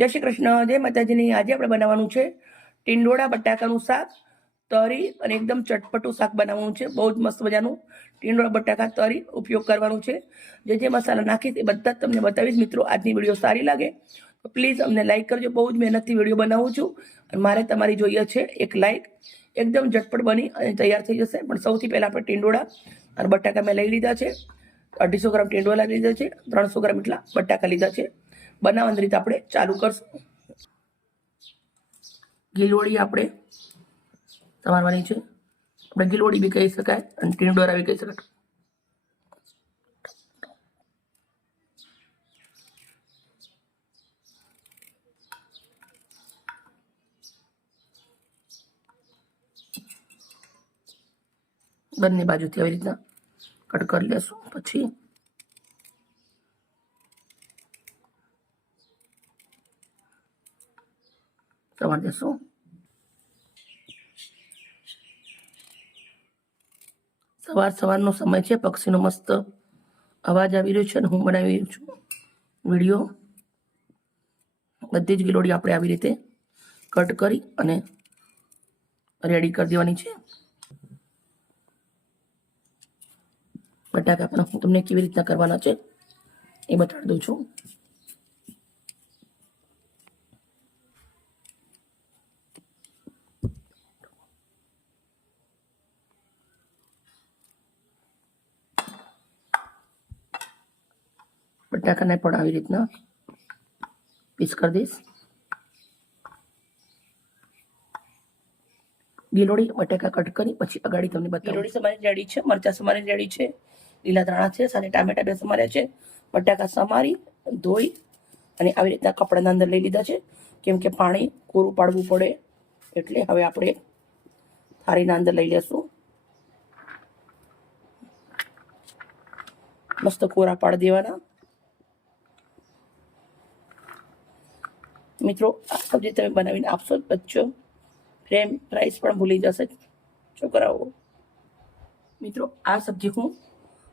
જય શ્રી કૃષ્ણ, જય માતાજીની. આજે આપણે બનાવવાનું છે ટીંડોળા બટાકાનું શાક. તરી અને એકદમ ચટપટું શાક બનાવવાનું છે. બહુ જ મસ્ત મજાનું ટીંડોળા બટાકા તરી ઉપયોગ કરવાનું છે. જે જે મસાલા નાખીશ એ બધા જ તમને બતાવીશ. મિત્રો, આજની વીડિયો સારી લાગે તો પ્લીઝ અમને લાઇક કરજો. બહુ જ મહેનતથી વીડિયો બનાવું છું. અને મારે તમારી જોઈએ છે એક લાઇક એકદમ ઝટપટ બની અને તૈયાર થઈ જશે. પણ સૌથી પહેલાં આપણે ટીંડોળા અને બટાકા મેં લઈ લીધા છે. અઢીસો ગ્રામ ટીંડોળા લીધા છે. ત્રણસો ગ્રામ એટલા બટાકા લીધા છે. બનાવવાની રીતે આપણે ચાલુ કરશું. ગીલવડી આપણે તમારવાની છે. આપણે ગીલવડી બી કહી શકાય અને ટીંડોરા બી કહી શકાય. બંને બાજુથી આવી રીતના કટ કરી લેશું. પછી તમારે દેશું. સવાર સવારનો સમય છે, પક્ષીનો મસ્ત અવાજ આવી રહ્યો છે અને હું બનાવી રહ્યો છું વીડિયો. બધી જ ગિલોડી આપણે આવી રીતે કટ કરી અને રેડી કરી દેવાની છે. બટાકા પણ હું તમને કેવી રીતના કરવાના છે એ બતાડી દઉં છું. બટાકાને પણ આવી રીતના પીસ કરી દઈશ. ગીલોડી બટાકા કટ કરી પછી અગાડી તમને બતાવું. ગીલોડી સમારી રેડી છે, મરચા સમારી રેડી છે, લીલા ધાણા છે સાથે ટામેટા બે સમાર્યા છે, બટાકા સમારી, ધોઈ અને આવી રીતના કપડાના અંદર લઈ લીધા છે. કેમ કે પાણી કોરું પાડવું પડે એટલે હવે આપણે થાળીના અંદર લઈ લેશું. મસ્ત કોરા પાડી દેવાના. મિત્રો, આ સબ્જી તમે બનાવીને આપશો જ બચ્ચો. ફ્રેમ પ્રાઇસ પણ ભૂલી જશે. છોકરાઓ મિત્રો, આ સબ્જી હું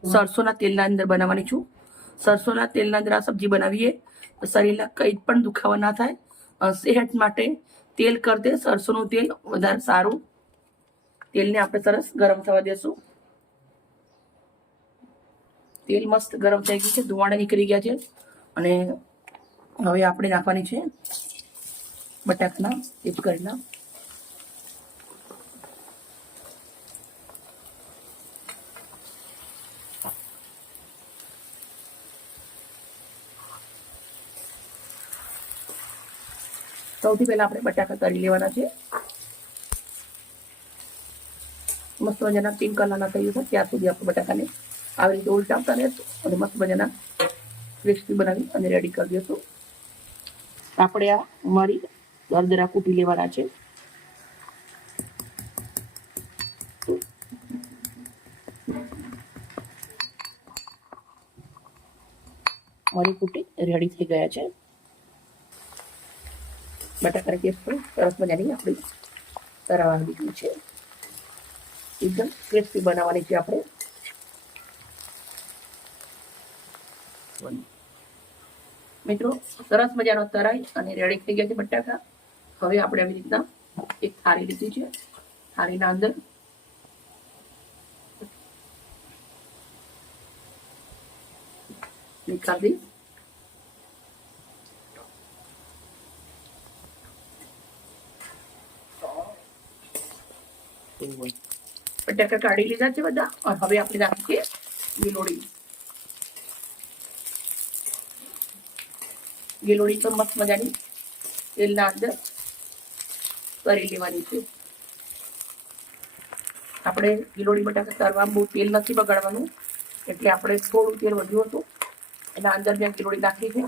સરસોના તેલના અંદર બનાવવાની છું. સરસોના તેલના અંદર આ સબ્જી બનાવીએ તો શરીરના કંઈ પણ દુખાવા ના થાય. સેહત માટે તેલ કરતે સરસોનું તેલ વધારે સારું. તેલને આપણે સરસ ગરમ થવા દેશું. તેલ મસ્ત ગરમ થઈ ગયું છે, ધુવાડા નીકળી ગયા છે. અને હવે આપણે નાખવાની છે બટાકના કરેલા સૌથી પહેલા આપણે બટાકા તળી લેવાના છે. મસ્ત મજાના પિંક કલરના થઈ જશે ત્યાં સુધી આપણે બટાકાને આવી રીતે ઉલટાવતા રહેશું અને મસ્ત મજાના ક્રિસ્પી બનાવી અને રેડી કરી દઈશું. આપણે આ અમારી દરદરા કૂટી લેવાના છે. મારી કૂટી રેડી થઈ ગયા છે. બટાકા કેસ પણ સરસ મજાની આપણી તરાવાની દીકરી છે. એકદમ ક્રિસ્પી બનાવવાની છે આપણે. મિત્રો, સરસ મજાનો તરાઈ અને રેડી થઈ ગયા છે બટાકા. હવે આપણે આવી રીતના એક થાળી લીધી છે. થાળીના અંદર બટાકા કાઢી લીધા છે બધા. હવે આપણે રાખીએ ગિલોડી ગિલોડી તો મસ્ત મજાની તેલના અંદર કરી લેવાની છે. આપણે ગીલોડી બટાકા તરવા બહુ તેલ નથી બગાડવાનું, એટલે આપણે થોડું તેલ વધ્યું હતું, એના અંદર મેં ગીલોડી નાખી છે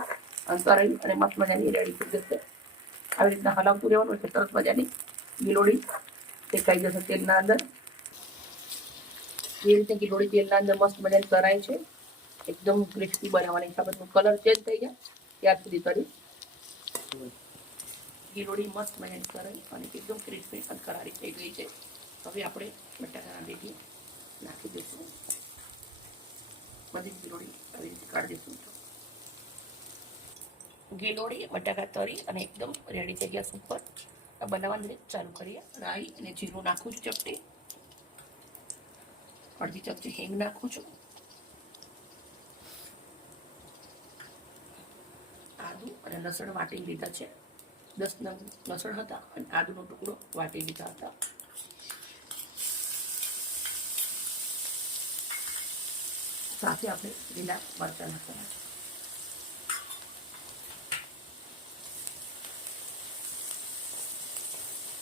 અને અને મસ્ત મજાની રેડી થઈ જશે. આવી રીતના હલાવતું રહેવાનું એટલે સરસ મજાની ગીલોડી શેકાઈ જશે તેલના અંદર. જે રીતે ગિલોડી તેલના અંદર મસ્ત મજાની તરાય છે, એકદમ ક્રિસ્પી બનાવવાની છે બધું કલર ચેન્જ થઈ જાય ત્યાર સુધી કરી ગીરોડી મસ્ત મહેનત કરાવી અને એકદમ ક્રિસ્પી અને કરારી થઈ ગઈ છે. હવે આપણે બટાકાના બેટી નાખી દઈશું. બધી ગીરોડી આવી રીતે કાઢી દઈશું. ગીલોડી, બટાકા તરી અને એકદમ રેડી થઈ ગયા સુપર બનાવવાની રીત ચાલુ કરીએ. રાઈ અને જીરું નાખું છું ચપટી. અડધી ચપટી હિંગ નાખું છું આદુ અને લસણ વાટી લીધા છે. દસ નંગ લસણ હતા અને આદુનો ટુકડો વાટી લીધા હતા. સાથે આપણે લીલા મરચાં નાખવાના છે.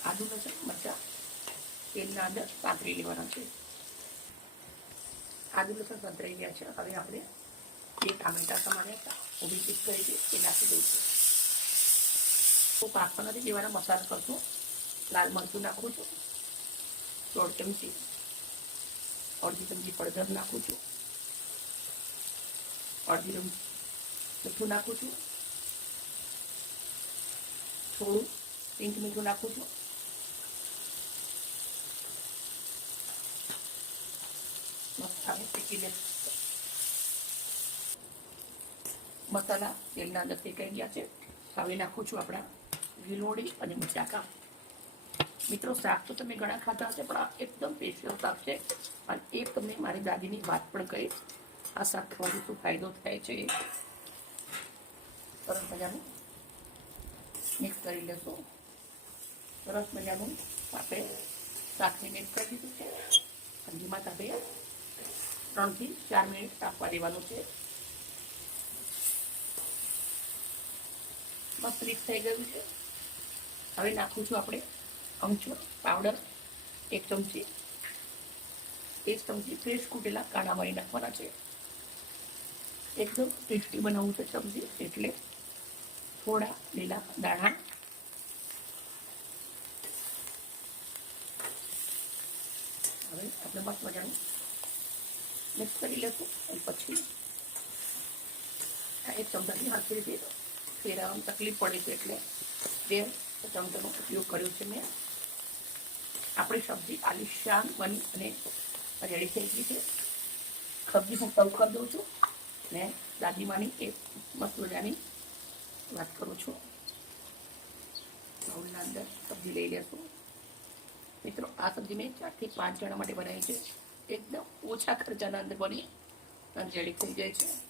આદુ લસણ મરચાં તેલના અંદર પાથરી લેવાના છે. આદુ લસણ સંતરાઈ ગયા છે. હવે આપણે બે ટામેટા તમારે ઊભી પીસ કરી છે એ નાખી દઈશું તો પાકવા નથી દેવાના મસાલા કરશું લાલ મરચું નાખું છું દોઢ ચમચી અડધી ચમચી હળદર નાખું છું અડધી ચમચી મીઠું નાખું છું થોડું પિંક મીઠું નાખું છું મસાલો શેકી લે મસાલા તેલના અંદર કહી ગયા છે. હવે નાખું છું આપણા ગીલોડી અને બટાકા મિત્રો, શાક તો તમે ઘણા ખાતા હશે, પણ આ એકદમ સ્પેશિયલ શાક છે. અને એ તમને મારી દાદીની વાત પણ કહીશ. આ શાક ખાવાથી શું ફાયદો થાય છે એ સરસ મજાનું મિક્સ કરી લેશું. સરસ મજાનું આપણે શાકને મિક્સ કરી દીધું છે. અને ધીમા તાપે ત્રણથી ચાર મિનિટ તાપવા દેવાનું છે. મસ્ત મિક્સ થઈ ગયું છે. હવે નાખું છું આપણે અમચૂર પાવડર, એક ચમચી એક ચમચી ફ્રેશ કૂટેલા કાળા મરી નાખવાના છે. એકદમ ટેસ્ટી બનાવવું છે ચમચી એટલે થોડા લીલા દાણા, હવે આપણે મસ્ત મજાનું મિક્સ કરી લેશું અને પછી એક ચમચાની હાથથી રીતે ફેરવવામાં તકલીફ પડે છે એટલે બે ચમચાનો ઉપયોગ કર્યો છે મેં. આપણી સબ્જી આલિશાન બની અને રેડી થઈ ગઈ છે. સબ્જી હું સર્વ કરી દઉં છું ને દાદીમાની એક મસ્ત મજાની વાત કરું છું. બાઉલના અંદર સબ્જી લઈ લેશું. મિત્રો, આ સબ્જી મેં ચારથી પાંચ જણા માટે બનાવી છે. એકદમ ઓછા ખર્ચાના અંદર બની અને રેડી થઈ જાય છે.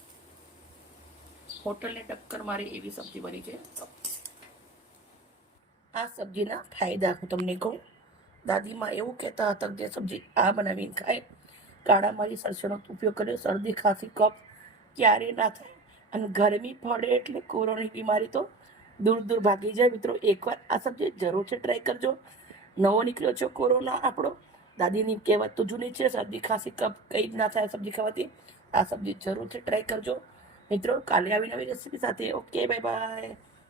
હોટલને ટક્કર મારે એવી સબ્જી બની છે. આ સબ્જીના ફાયદા હું તમને કહું. દાદીમાં એવું કહેતા હતા જે સબ્જી આ બનાવીને ખાય. કાળા મારી સરસોનો ઉપયોગ કર્યો. શરદી, ખાંસી, કફ ક્યારેય ના થાય. અને ગરમી પડે એટલે કોરોનાની બીમારી તો દૂર દૂર ભાગી જાય. મિત્રો, એકવાર આ સબ્જી જરૂર છે ટ્રાય કરજો. નવો નીકળ્યો છે કોરોના આપણો. દાદીની કહેવત તો જૂની છે, શરદી, ખાંસી, કફ કંઈ જ ના થાય સબ્જી ખાવાથી. આ સબ્જી જરૂર છે ટ્રાય કરજો. મિત્રો કાલે આવી નવી રેસીપી સાથે ઓકે બાય બાય